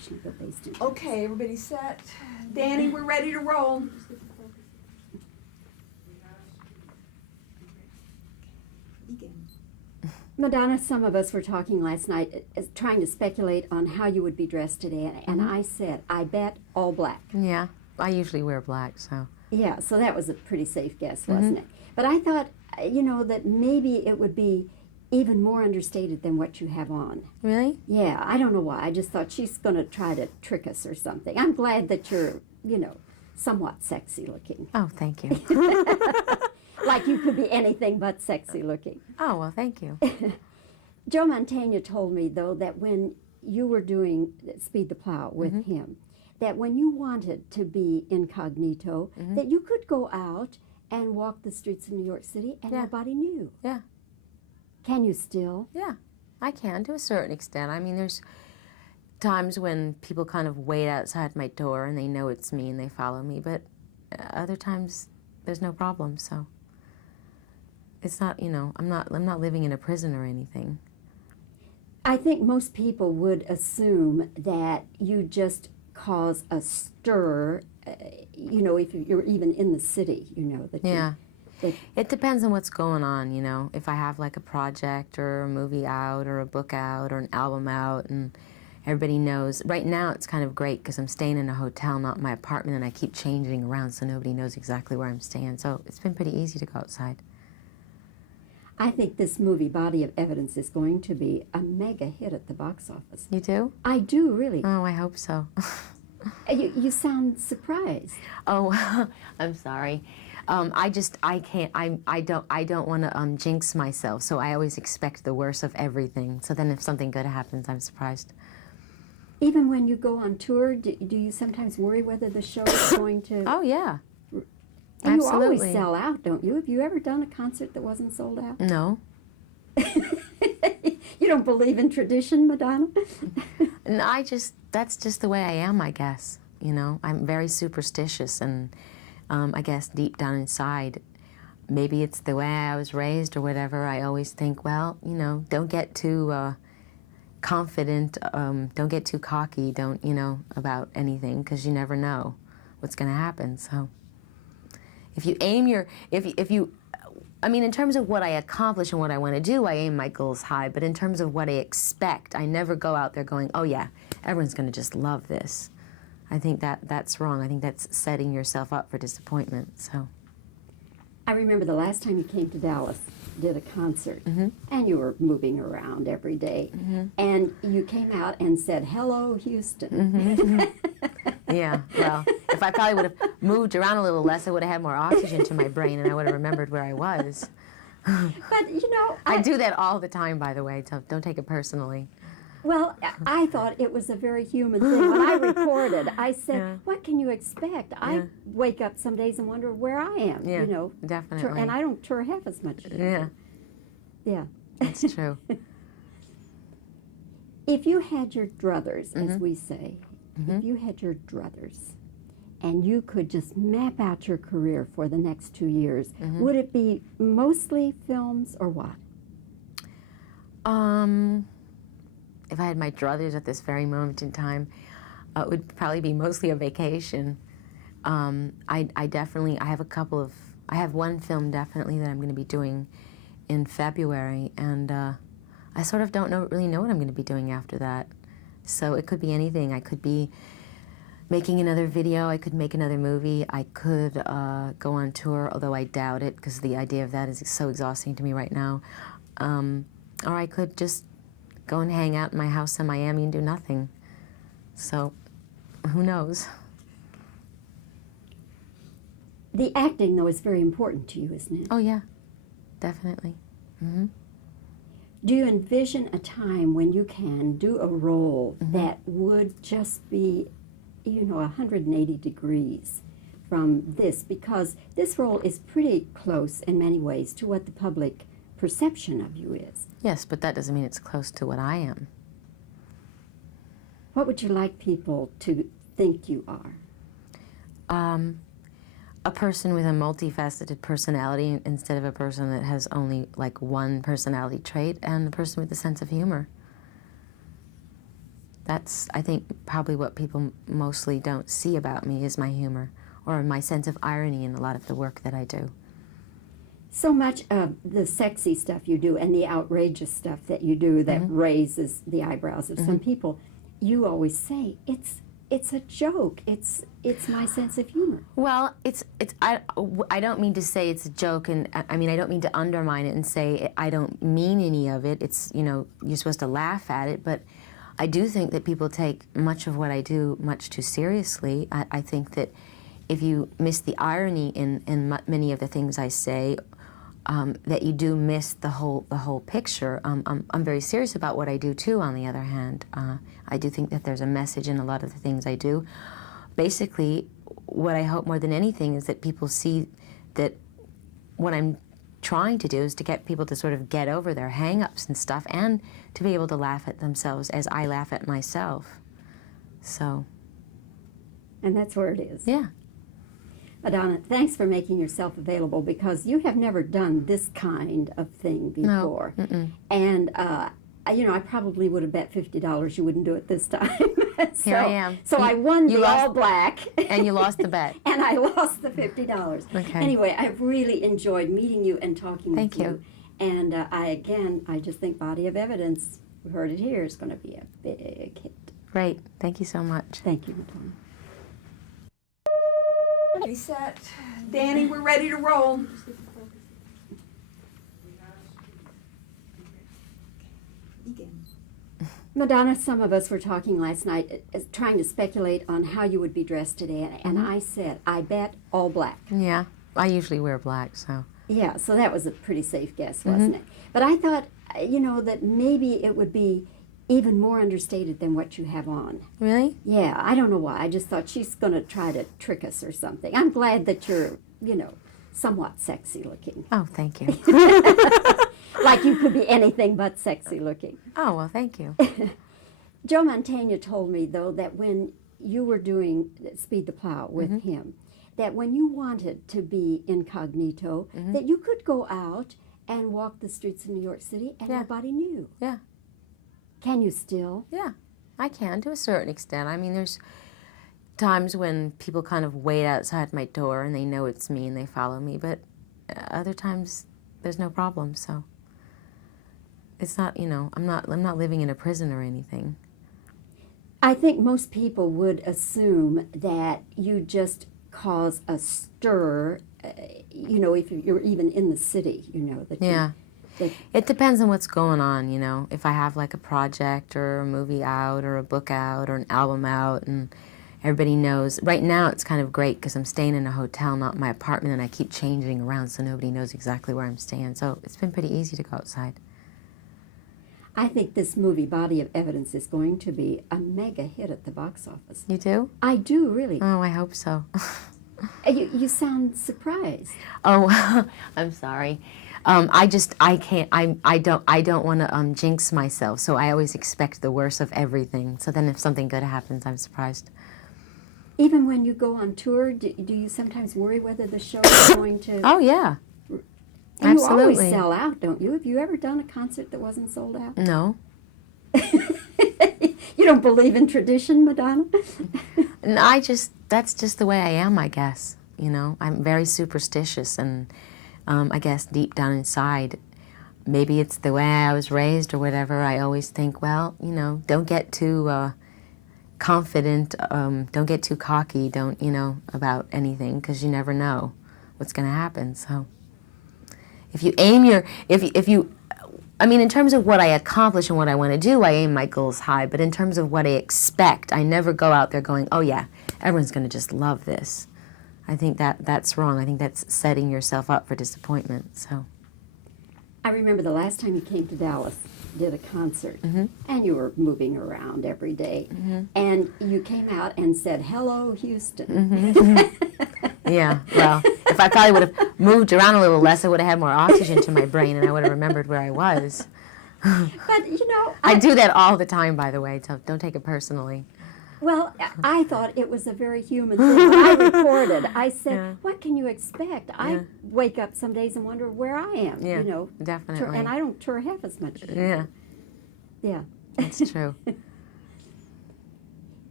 Okay, everybody set. Danny, we're ready to roll. Madonna, some of us were talking last night, trying to speculate on how you would be dressed today, and I said, I bet all black. Yeah, I usually wear black, so. Yeah, so that was a pretty safe guess, wasn't it? But I thought, you know, that maybe it would be even more understated than what you have on. Really? Yeah, I don't know why. I just thought she's going to try to trick us or something. I'm glad that you're, you know, somewhat sexy looking. Oh, thank you. Like you could be anything but sexy looking. Oh, well, thank you. Joe Mantegna told me, though, that when you were doing Speed the Plow with him, that when you wanted to be incognito, that you could go out and walk the streets of New York City and nobody knew. Yeah. Can you still? Yeah, I can to a certain extent. I mean, there's times when people kind of wait outside my door and they know it's me and they follow me, but other times there's no problem, so. It's not, you know, I'm not living in a prison or anything. I think most people would assume that you just cause a stir, you know, if you're even in the city, you know. That yeah. That it depends on what's going on, you know. If I have like a project or a movie out or a book out or an album out and everybody knows. Right now it's kind of great because I'm staying in a hotel, not my apartment, and I keep changing around so nobody knows exactly where I'm staying. So it's been pretty easy to go outside. I think this movie, Body of Evidence, is going to be a mega hit at the box office. You do? I do, really. Oh, I hope so. You sound surprised. Oh, I'm sorry. I don't want to jinx myself, so I always expect the worst of everything. So then if something good happens, I'm surprised. Even when you go on tour, do you sometimes worry whether the show is going to... Oh, yeah. And Absolutely. you always sell out, don't you? Have you ever done a concert that wasn't sold out? No. You don't believe in tradition, Madonna? No, that's just the way I am, I guess. You know, I'm very superstitious, and I guess deep down inside, maybe it's the way I was raised or whatever, I always think, well, you know, don't get too confident, don't get too cocky, don't, you know, about anything, because you never know what's going to happen, so. If you aim your, I mean, in terms of what I accomplish and what I want to do, I aim my goals high, but in terms of what I expect, I never go out there going, oh yeah, everyone's going to just love this. I think that's wrong. I think that's setting yourself up for disappointment, so. I remember the last time you came to Dallas, did a concert, and you were moving around every day, and you came out and said, hello, Houston. Yeah, well, if I probably would have moved around a little less, I would have had more oxygen to my brain and I would have remembered where I was. But, you know... I do that all the time, by the way, so don't take it personally. Well, I thought it was a very human thing. When I recorded, I said, what can you expect? I wake up some days and wonder where I am, you know. Definitely. And I don't tour half as much as you do. Yeah. That's true. If you had your druthers, as we say, if you had your druthers, and you could just map out your career for the next 2 years, would it be mostly films or what? If I had my druthers at this very moment in time, it would probably be mostly a vacation. I have one film definitely that I'm going to be doing in February, and I sort of don't really know what I'm going to be doing after that. So it could be anything. I could be making another video, I could make another movie, I could go on tour, although I doubt it because the idea of that is so exhausting to me right now. Or I could just go and hang out in my house in Miami and do nothing. So, who knows? The acting, though, is very important to you, isn't it? Oh, yeah, definitely. Do you envision a time when you can do a role that would just be, you know, 180 degrees from this? Because this role is pretty close in many ways to what the public perception of you is. Yes, but that doesn't mean it's close to what I am. What would you like people to think you are? A person with a multifaceted personality instead of a person that has only like one personality trait, and a person with a sense of humor. that's, I think, probably what people mostly don't see about me is my humor or my sense of irony in a lot of the work that I do. So much of the sexy stuff you do and the outrageous stuff that you do that raises the eyebrows of some people, you always say it's a joke. It's my sense of humor. Well, I don't mean to say it's a joke, and I mean I don't mean to undermine it and say I don't mean any of it. It's, you know, you're supposed to laugh at it, but I do think that people take much of what I do much too seriously. I think that if you miss the irony in many of the things I say, that you do miss the whole picture. I'm very serious about what I do too. On the other hand, I do think that there's a message in a lot of the things I do. Basically, what I hope more than anything is that people see that what I'm trying to do is to get people to sort of get over their hang-ups and stuff, and to be able to laugh at themselves as I laugh at myself. So. And that's where it is. Yeah. Madonna, thanks for making yourself available, because you have never done this kind of thing before. No. And, you know, I probably would have bet $50 you wouldn't do it this time. So, Here I am. So I won the lost, all black. And you lost the bet. And I lost the $50. Okay. Anyway, I've really enjoyed meeting you and talking Thank with you. And I just think Body of Evidence, we heard it here, is going to be a big hit. Great. Thank you so much. Thank you, Madonna. Ready, set. Danny, we're ready to roll. Madonna, some of us were talking last night, trying to speculate on how you would be dressed today, and I said, I bet all black. Yeah. I usually wear black, so. Yeah, so that was a pretty safe guess, wasn't it? But I thought, you know, that maybe it would be even more understated than what you have on. Really? Yeah, I don't know why. I just thought she's going to try to trick us or something. I'm glad that you're, you know, somewhat sexy looking. Oh, thank you. Like you could be anything but sexy looking. Oh, well, thank you. Joe Mantegna told me, though, that when you were doing Speed the Plow with him, that when you wanted to be incognito, that you could go out and walk the streets of New York City and nobody knew. Yeah. Can you still? Yeah, I can to a certain extent. I mean, there's times when people kind of wait outside my door and they know it's me and they follow me, but other times there's no problem, so it's not, you know, I'm not living in a prison or anything. I think most people would assume that you just cause a stir, you know, if you're even in the city, you know. That Yeah. that It depends on what's going on, you know. If I have like a project or a movie out or a book out or an album out and everybody knows. Right now it's kind of great because I'm staying in a hotel, not my apartment, and I keep changing around so nobody knows exactly where I'm staying. So it's been pretty easy to go outside. I think this movie, Body of Evidence, is going to be a mega hit at the box office. You do? I do, really. Oh, I hope so. You sound surprised. Oh, I'm sorry. I don't want to jinx myself, so I always expect the worst of everything. So then if something good happens, I'm surprised. Even when you go on tour, do you sometimes worry whether the show is going to... Oh, yeah. And you Absolutely. always sell out, don't you? Have you ever done a concert that wasn't sold out? No. You don't believe in tradition, Madonna? And that's just the way I am, I guess. You know, I'm very superstitious, and I guess deep down inside, maybe it's the way I was raised or whatever, I always think, well, you know, don't get too confident, don't get too cocky, don't, you know, about anything, because you never know what's going to happen. So if you aim I mean, in terms of what I accomplish and what I want to do, I aim my goals high. But in terms of what I expect, I never go out there going, oh, yeah, everyone's going to just love this. I think that's wrong. I think that's setting yourself up for disappointment. So I remember the last time you came to Dallas, did a concert, and you were moving around every day, and you came out and said, hello, Houston. Yeah, well, if I probably would have moved around a little less, I would have had more oxygen to my brain, and I would have remembered where I was. But, you know... I do that all the time, by the way, so don't take it personally. Well, I thought it was a very human thing. When I reported, I said, what can you expect? I wake up some days and wonder where I am, Yeah, you know. definitely. And I don't tour half as much as you Yeah, do. Yeah. that's true.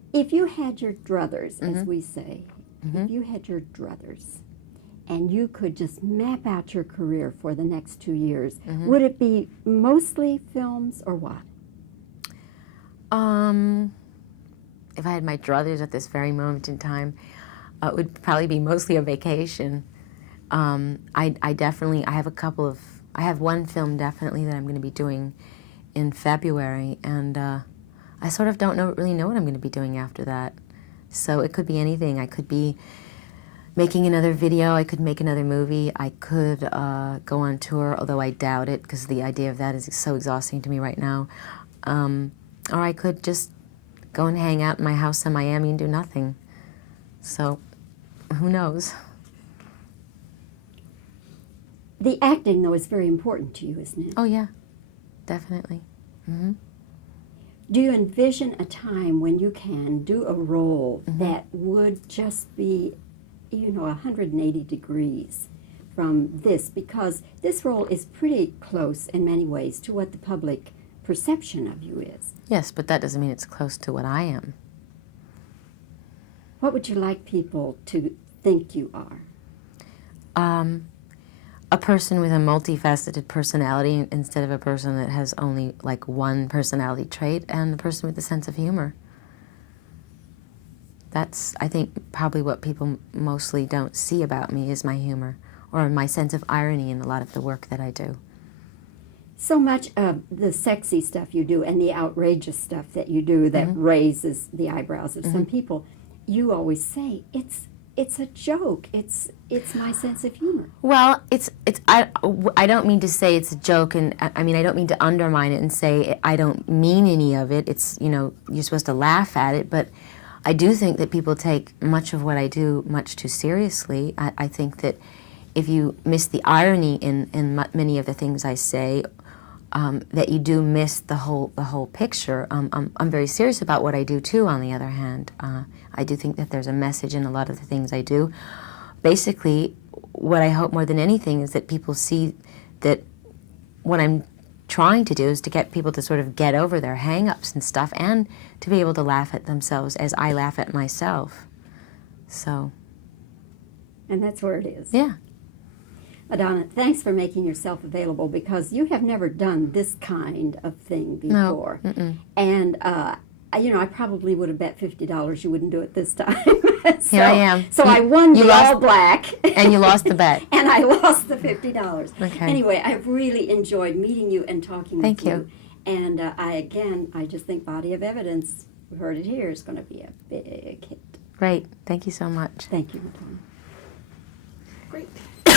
If you had your druthers, as we say, if you had your druthers, and you could just map out your career for the next 2 years, would it be mostly films or what? If I had my druthers at this very moment in time, it would probably be mostly a vacation. I have one film definitely that I'm going to be doing in February, and I sort of don't really know what I'm going to be doing after that. So it could be anything. I could be making another video, I could make another movie, I could go on tour, although I doubt it because the idea of that is so exhausting to me right now. Or I could just go and hang out in my house in Miami and do nothing. So, who knows? The acting, though, is very important to you, isn't it? Oh yeah, definitely. Do you envision a time when you can do a role that would just be, 180 degrees from this? Because this role is pretty close in many ways to what the public perception of you is. Yes, but that doesn't mean it's close to what I am. What would you like people to think you are? A person with a multifaceted personality instead of a person that has only like one personality trait, and a person with a sense of humor. That's, I think, probably what people mostly don't see about me is my humor, or my sense of irony in a lot of the work that I do. So much of the sexy stuff you do and the outrageous stuff that you do that raises the eyebrows of some people, you always say, it's a joke. It's my sense of humor. Well, I don't mean to say it's a joke, and I mean I don't mean to undermine it and say I don't mean any of it. It's, you're supposed to laugh at it, but I do think that people take much of what I do much too seriously. I think that if you miss the irony in many of the things I say, that you do miss the whole picture. I'm very serious about what I do too. On the other hand, I do think that there's a message in a lot of the things I do. Basically, what I hope more than anything is that people see that what I'm trying to do is to get people to sort of get over their hang-ups and stuff, and to be able to laugh at themselves as I laugh at myself. So. And that's where it is. Yeah. Madonna, thanks for making yourself available, because you have never done this kind of thing before. No. And, I probably would have bet $50 you wouldn't do it this time. So, here I am. So I won the all black. And you lost the bet. And I lost the $50. Okay. Anyway, I've really enjoyed meeting you and talking with Thank you. you. And I just think Body of Evidence, we heard it here, is going to be a big hit. Great. Thank you so much. Thank you, Madonna. Great.